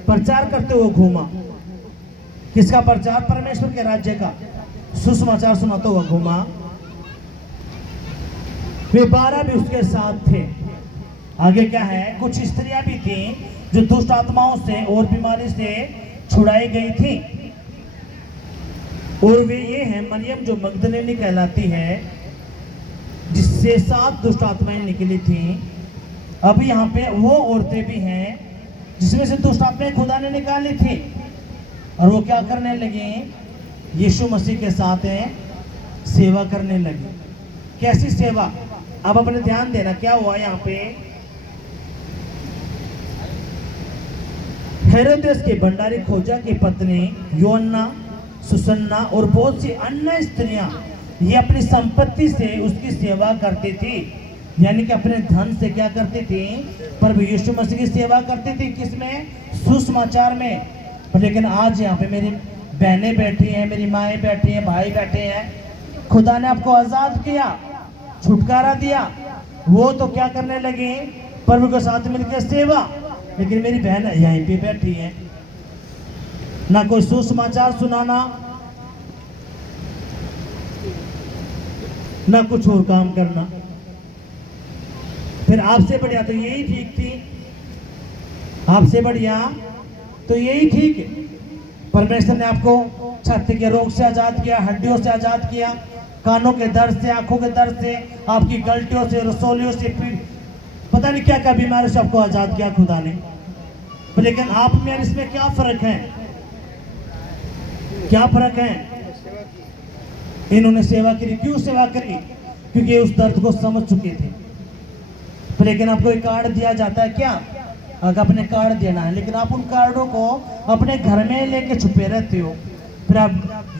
प्रचार करते हुए घूमा। किसका प्रचार? परमेश्वर के राज्य का सुसमाचार सुनाते हुए घूमा। वे 12 भी उसके साथ थे। आगे क्या है? कुछ स्त्रियां भी थीं जो दुष्ट आत्माओं से और बीमारी से छुड़ाई गई थी। और वे ये हैं, मरियम जो मगदलिनी कहलाती है, जिससे 7 दुष्ट आत्माएं निकली थी। अब यहाँ पे वो औरतें भी हैं जिसमें से दुष्ट आत्माएं खुदा ने निकाली थी। और वो क्या करने लगी? यीशु मसीह के साथ सेवा करने लगी। कैसी सेवा। अब अपने ध्यान देना क्या हुआ यहाँ पे। हेरोदेस के भंडारी खोजा की पत्नी योन्ना, सुसन्ना और बहुत सी अन्य स्त्रियां ये अपनी संपत्ति से उसकी सेवा करती थी, यानी कि अपने धन से क्या करती थी, प्रभु यीशु मसीह की सेवा करती थी। किसमें? सुसमाचार में। लेकिन आज यहाँ पे मेरी बहनें बैठी हैं, मेरी माएँ बैठी हैं, भाई बैठे हैं, खुदा ने आपको आज़ाद किया, छुटकारा दिया, वो तो क्या करने लगे, प्रभु के साथ मिलकर सेवा। लेकिन मेरी बहन यहीं पे बैठी है, ना कोई सुसमाचार सुनाना, ना कुछ और काम करना। फिर आपसे बढ़िया तो यही ठीक थी, आपसे बढ़िया तो यही ठीक है। परमेश्वर ने आपको छाती के रोग से आजाद किया, हड्डियों से आजाद किया, कानों के दर्द से, आंखों के दर्द से, आपकी गलतियों से, रसोलियों से, पता नहीं क्या क्या बीमारियों से आपको आजाद किया खुदा ने। लेकिन आप में और इसमें क्या फर्क है? क्या फर्क है? इन्होंने सेवा करी। क्यों सेवा करी? क्योंकि उस दर्द को समझ चुके थे। लेकिन आपको एक कार्ड दिया जाता है क्या? अगर अपने कार्ड देना है, लेकिन आप उन कार्डों को अपने घर में लेके छुपे रहते हो। फिर आप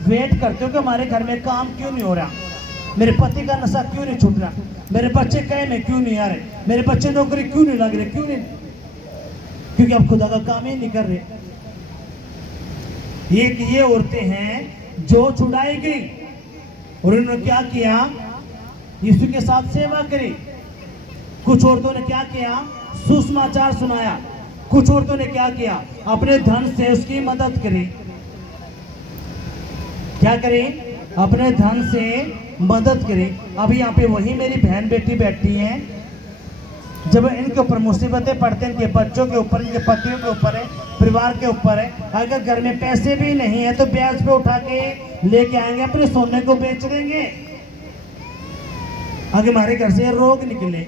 वेट करते हो कि हमारे घर में काम क्यों नहीं हो रहा, मेरे पति का नशा क्यों नहीं छूट रहा, मेरे बच्चे कहे में क्यों नहीं आ रहे, मेरे बच्चे नौकरी क्यों नहीं लग रहे, क्यों नहीं? क्योंकि आप खुदा का काम ही नहीं कर रहे। ये औरतें हैं जो छुड़ाई गई और उन्होंने क्या किया? यीशु के साथ सेवा करी। कुछ औरतों ने क्या किया? सुसमाचार सुनाया। कुछ औरतों ने क्या किया? अपने धन से उसकी मदद करी। क्या करी? अपने धन से मदद करी। अभी यहाँ पे वही मेरी बहन बेटी बैठी हैं, जब इनके ऊपर मुसीबतें पड़ते हैं, इनके बच्चों के ऊपर, इनके पतियों के ऊपर है, परिवार के ऊपर है, अगर घर में पैसे भी नहीं है तो ब्याज पे उठा के लेके आएंगे, अपने सोने को बेच देंगे अगर हमारे घर से रोग निकले।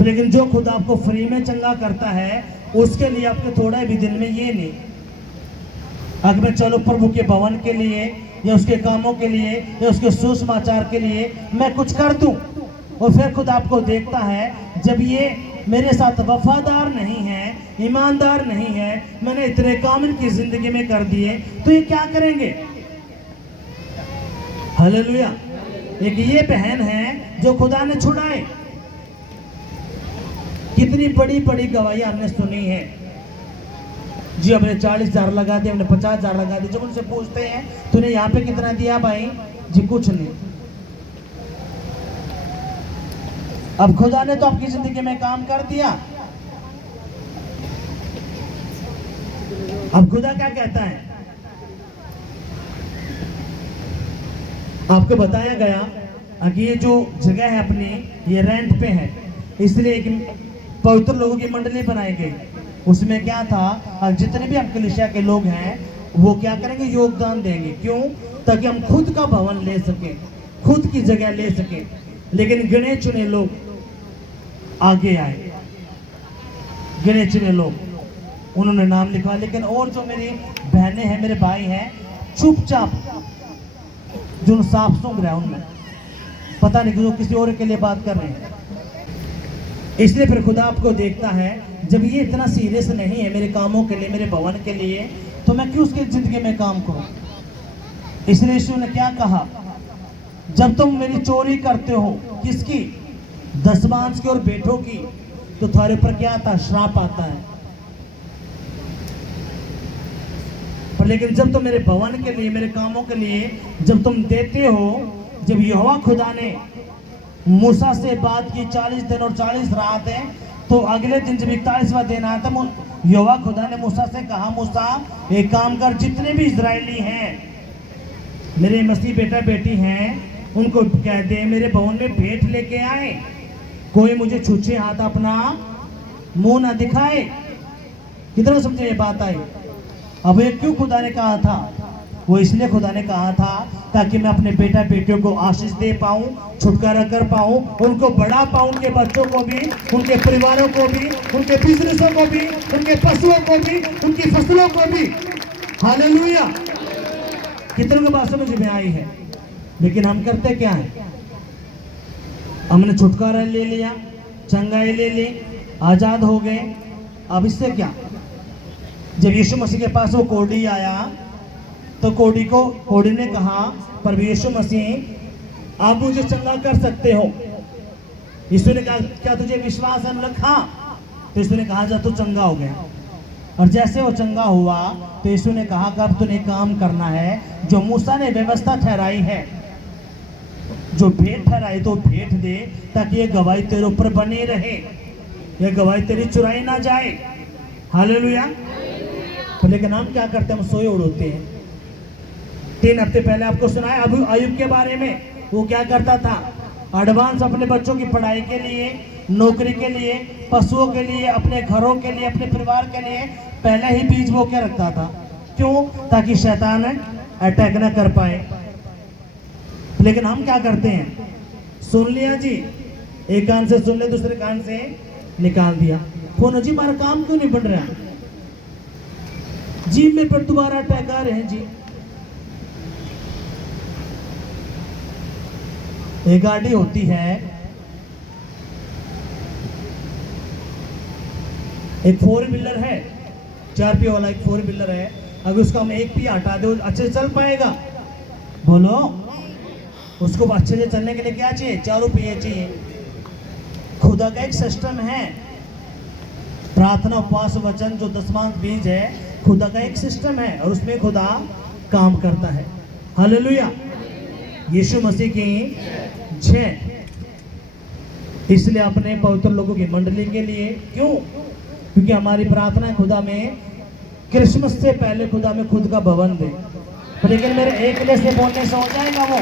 लेकिन जो खुद आपको फ्री में चंगा करता है, उसके लिए आपके थोड़ा भी दिन में ये नहीं, अगर मैं चलो प्रभु के भवन के लिए या उसके कामों के लिए या उसके सुसमाचार के लिए मैं कुछ कर दूं, और फिर खुद आपको देखता है जब ये मेरे साथ वफादार नहीं है, ईमानदार नहीं है, मैंने इतने काम इनकी जिंदगी में कर दिए, तो ये क्या करेंगे? हालेलुया। एक ये बहन है जो खुदा ने छुड़ाए। कितनी बड़ी बड़ी गवाही हमने सुनी है जी, हमने 40,000 लगा दिए, हमने 50,000 लगा दिए। जब उनसे पूछते हैं तूने यहाँ पे कितना दिया भाई जी? कुछ नहीं। अब खुदा ने तो आपकी जिंदगी में काम कर दिया। अब खुदा क्या कहता है? आपको बताया गया कि ये जो जगह है अपनी, ये रेंट पे है, इसलिए एक पवित्र लोगों की मंडली बनाई गई। उसमें क्या था, जितने भी हम कलीसिया के लोग हैं वो क्या करेंगे? योगदान देंगे। क्यों? ताकि हम खुद का भवन ले सके, खुद की जगह ले सके। लेकिन गिने चुने लोग आगे आए, गिने चुने लोग, उन्होंने नाम लिखवा। लेकिन और जो मेरी बहनें हैं, मेरे भाई हैं, चुपचाप जो साफ सूंघ रहा है, उनमें पता नहीं क्यों किसी और के लिए बात कर रहे हैं। इसलिए फिर खुदा आपको देखता है, जब ये इतना सीरियस नहीं है मेरे कामों के लिए, मेरे भवन के लिए, तो मैं क्यों उसकी जिंदगी में काम करूं? इसलिए यीशु ने क्या कहा? जब तुम मेरी चोरी करते हो, किसकी? दशमांश की और बेटों की, तो तुम्हारे पर क्या आता? श्राप आता है। पर लेकिन जब तुम मेरे भवन के लिए, मेरे कामों के लिए जब तुम देते हो, जब यहोवा खुदा ने मूसा से बात की 40 दिन और 40 रातें, तो अगले दिन जब 41वां दिन आया था, यहोवा खुदा ने मूसा से कहा, मूसा एक काम कर, जितने भी इजरायली हैं, मेरे मसीह बेटा बेटी हैं, उनको कह दे मेरे भवन में भेंट लेके आए, कोई मुझे छूछे हाथ अपना मुंह ना दिखाए। कितना समझे ये बात आई? अब ये क्यों खुदा ने कहा था? वो इसलिए खुदा ने कहा था ताकि मैं अपने बेटा बेटियों को आशीष दे पाऊं, छुटकारा कर पाऊं, उनको बढ़ा पाऊं, उनके बच्चों को भी, उनके परिवारों को भी, उनके बिजनेसों को भी, उनके पशुओं को भी, उनकी फसलों को भी। हालेलुया। कितनों की बात समझ में आई है? लेकिन हम करते क्या हैं? हमने छुटकारा ले लिया, चंगाई ले ली, आजाद हो गए। अब इससे क्या? जब यीशु मसीह के पास वो कोढ़ी आया तो कोढ़ी ने कहा, प्रभु यीशु मसीह आप मुझे चंगा कर सकते हो। यीशु ने कहा, क्या तुझे विश्वास है? रखा। तो यीशु ने कहा, जा तू चंगा हो गया। और जैसे वो चंगा हुआ तो यीशु ने कहा कि अब तूने काम करना है जो मूसा ने व्यवस्था ठहराई है, जो भेंट ठहराई तो भेंट दे, ताकि ये गवाही तेरे ऊपर बनी रहे, ये गवाही तेरी चुराई ना जाए। हालेलुया। तो लेकिन हम क्या करते हैं? हम सोए उड़ते हैं। 3 हफ्ते पहले आपको सुनाया अभी अयुब के बारे में। वो क्या करता था? एडवांस अपने बच्चों की पढ़ाई के लिए, नौकरी के लिए, पशुओं के लिए, अपने घरों के लिए, अपने परिवार के लिए पहले ही बीज बो के रखता था। क्यों? ताकि शैतान अटैक न कर पाए। लेकिन हम क्या करते हैं? सुन लिया जी, एक कान से सुन ले, दूसरे कान से निकाल दिया। कौन जी हमारा काम क्यों नहीं बन रहा? जी मेरे पर दोबारा अटैक आ रहे हैं जी। एक गाड़ी होती है, एक 4 व्हीलर है, 4 पहिया वाला एक 4 व्हीलर है। अगर उसको हम एक पहिया हटा दे, अच्छे से चल पाएगा? बोलो। उसको अच्छे से चलने के लिए क्या चाहिए? 4 पहिए चाहिए। खुदा का एक सिस्टम है, प्रार्थना, उपवास, वचन जो 10वां बीज है, खुदा का एक सिस्टम है और उसमें खुदा काम करता है। हालेलुया। यीशु मसीह की जय। इसलिए अपने पवित्र लोगों की मंडली के लिए, क्यों? क्योंकि हमारी प्रार्थना है खुदा में क्रिसमस से पहले खुदा में खुद का भवन दे। लेकिन मेरे एकले से बोलने से हो जाएगा? वो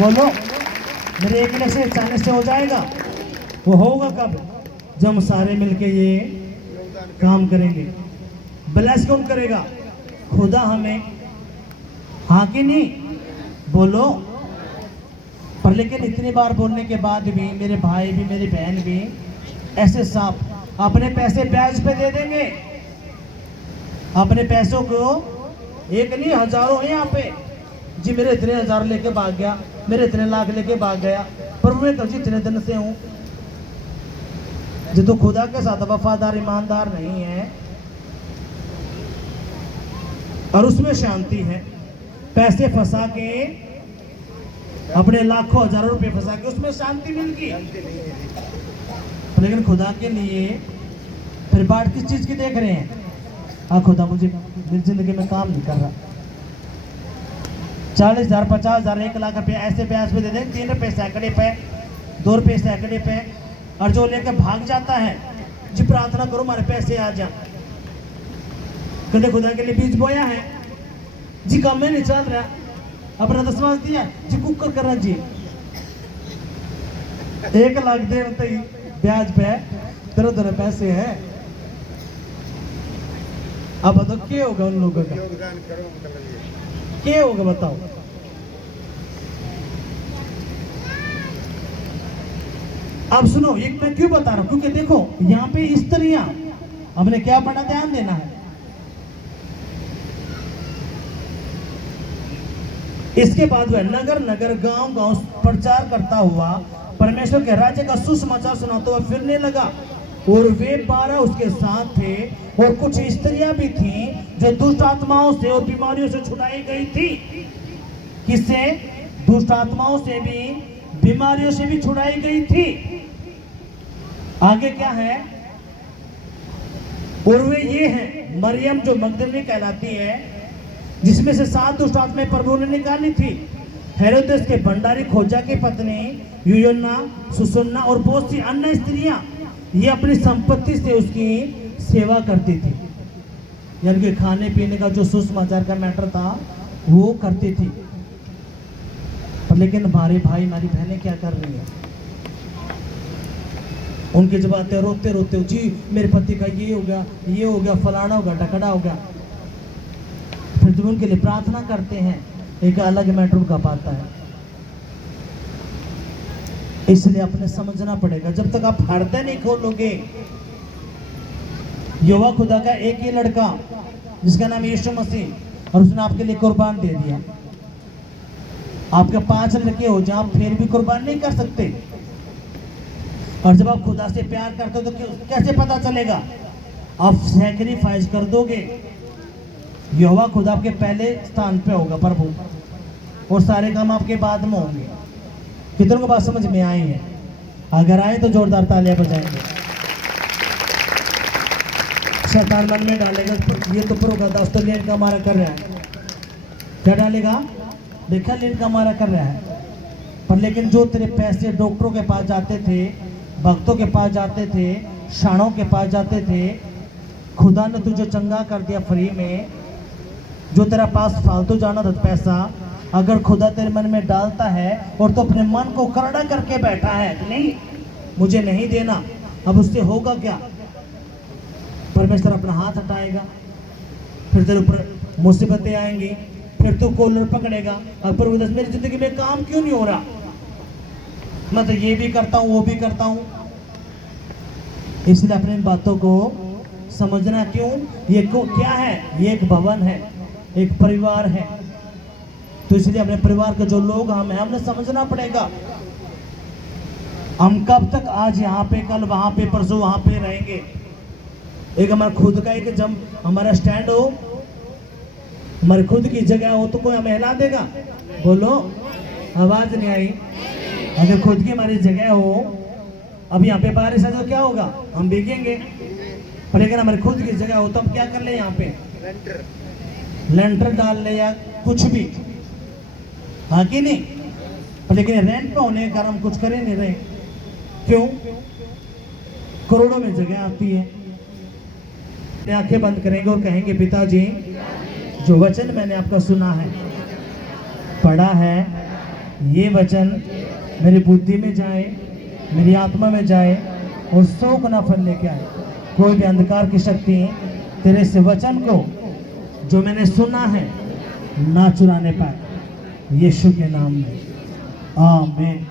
बोलो, मेरे एकले से चाहने से हो जाएगा? वो होगा कब? जब हम सारे मिलके ये काम करेंगे। ब्लेस कौन करेगा? खुदा हमें। हाँ कि नहीं? बोलो। पर लेकिन इतनी बार बोलने के बाद भी मेरे भाई भी, मेरी बहन भी ऐसे सांप अपने पैसे ब्याज पे दे देंगे। अपने पैसों को एक नहीं हजारों हैं यहाँ पे जी। मेरे इतने हजार लेके भाग गया, मेरे इतने लाख लेके भाग गया, पर मैं कभी इतने दिन से हूँ। जो तो खुदा के साथ वफादार, ईमानदार नहीं है और उसमें शांति है, पैसे फंसा के, अपने लाखों हजारों रुपए फंसा के उसमें शांति मिल गई। लेकिन खुदा के लिए फिर बाट किस चीज की देख रहे हैं? खुदा मुझे मेरी जिंदगी में काम नहीं कर रहा। 40,000, 50,000, 1 लाख रुपये ऐसे ब्याज पे दे दें, 3 रुपये सैकड़े पे, 2 रुपये सैकड़े पे। और जो लेकर भाग जाता है जी, प्रार्थना करो हमारे पैसे आ जाए। कहते खुदा के लिए बीज बोया है जी, काम में नहीं चल रहा, अपना 10वां दिया जी, कुकर कर रहा जी, 1 लाख दे ब्याज पे, तेरे पैसे है। अब बताओ क्या होगा उन लोगों का? क्या होगा बताओ? अब सुनो, ये मैं क्यों बता रहा हूं? क्योंकि देखो यहाँ पे स्त्रियां, हमने क्या बड़ा ध्यान देना है। इसके बाद वह नगर नगर, गांव गांव प्रचार करता हुआ परमेश्वर के राज्य का सुसमाचार सुनाता हुआ फिरने लगा। और वे 12 उसके साथ थे, और कुछ स्त्रियां भी थीं जो दुष्ट आत्माओं से और बीमारियों से छुड़ाई गई थी। किससे? दुष्ट आत्माओं से भी, बीमारियों से भी छुड़ाई गई थी। आगे क्या है? और वे ये हैं, मरियम जो मगदलिनी कहलाती है, जिसमें से 7 दुष्ट आत्माएं प्रभु ने निकाली थी। हेरोदेस के भंडारी खोजा की पत्नी यूयन्ना, सुसन्ना और बहुत सी अन्य स्त्रियां, ये अपनी संपत्ति से उसकी सेवा करती थी। यानी कि खाने पीने का जो सुसमाचार का मैटर था वो करती थी। पर लेकिन हमारे भाई, हमारी बहनें क्या कर रही हैं? उनके जब आते रोते रोते, जी मेरे पति का ये हो गया, ये हो गया, फलाना होगा, ढकड़ा होगा। फिर जब उनके लिए प्रार्थना करते हैं, एक अलग मैटर उनका पाता है। इसलिए अपने समझना पड़ेगा, जब तक आप हृदय नहीं खोलोगे। युवा खुदा का एक ही लड़का जिसका नाम यीशु मसीह, और उसने आपके लिए कुर्बान दे दिया। आपके 5 लड़के हो जाए, आप फिर भी कुर्बान नहीं कर सकते। और जब आप खुदा से प्यार करते हो तो कैसे पता चलेगा? आप सैक्रिफाइस कर दोगे, यहोवा खुदा आपके पहले स्थान पे होगा प्रभु, और सारे काम आपके बाद में होंगे। कितनों को बात समझ में आई है? अगर आए तो जोरदार तालियां बजाएंगे। शैतान मन में डालेगा ये तो प्रो का तो लेन का मारा कर रहा है, क्या डालेगा? देखा लेन का मारा कर रहा है। पर लेकिन जो तेरे पैसे डॉक्टरों के पास जाते थे, भक्तों के पास जाते थे, शाणों के पास जाते थे, खुदा ने तुझे चंगा कर दिया फ्री में। जो तेरा पास फालतू जाना था पैसा, अगर खुदा तेरे मन में डालता है और तो अपने मन को करड़ा करके बैठा है कि नहीं मुझे नहीं देना, अब उससे होगा क्या? परमेश्वर अपना हाथ हटाएगा, फिर तेरे ऊपर मुसीबतें आएंगी, फिर तू कॉलर पकड़ेगा। अब प्रभु दस मेरी जिंदगी में काम क्यों नहीं हो रहा? मैं तो ये भी करता हूँ वो भी करता हूँ। इसलिए अपनी बातों को समझना क्यों? ये क्या है? ये एक भवन है, एक परिवार है। तो इसलिए अपने परिवार के जो लोग हम हैं हमने समझना पड़ेगा। हम कब तक आज यहाँ पे, कल वहां पे, परसों वहां पे रहेंगे? एक हमारा खुद का एक जब हमारा स्टैंड हो, हमारी खुद की जगह हो तो कोई हमें हिला देगा? बोलो, आवाज नहीं आई। अगर खुद की हमारी जगह हो, अब यहाँ पे बारिश है तो क्या होगा? हम भीगेंगे। पर लेकिन हमारी खुद की जगह हो तो हम क्या कर ले? यहाँ पे लेंटर डाल ले या कुछ भी, हाँ कि नहीं? पर लेकिन रेंट पे होने के कारण हम कुछ कर ही नहीं रहे। क्यों? करोड़ों में जगह आती है। आंखें बंद करेंगे और कहेंगे पिताजी जो वचन मैंने आपका सुना है, पढ़ा है, ये वचन मेरी बुद्धि में जाए, मेरी आत्मा में जाए और 100 गुना फल लेके आए। कोई भी अंधकार की शक्ति तेरे से वचन को जो मैंने सुना है ना चुराने पाए, यीशु के नाम में आमीन।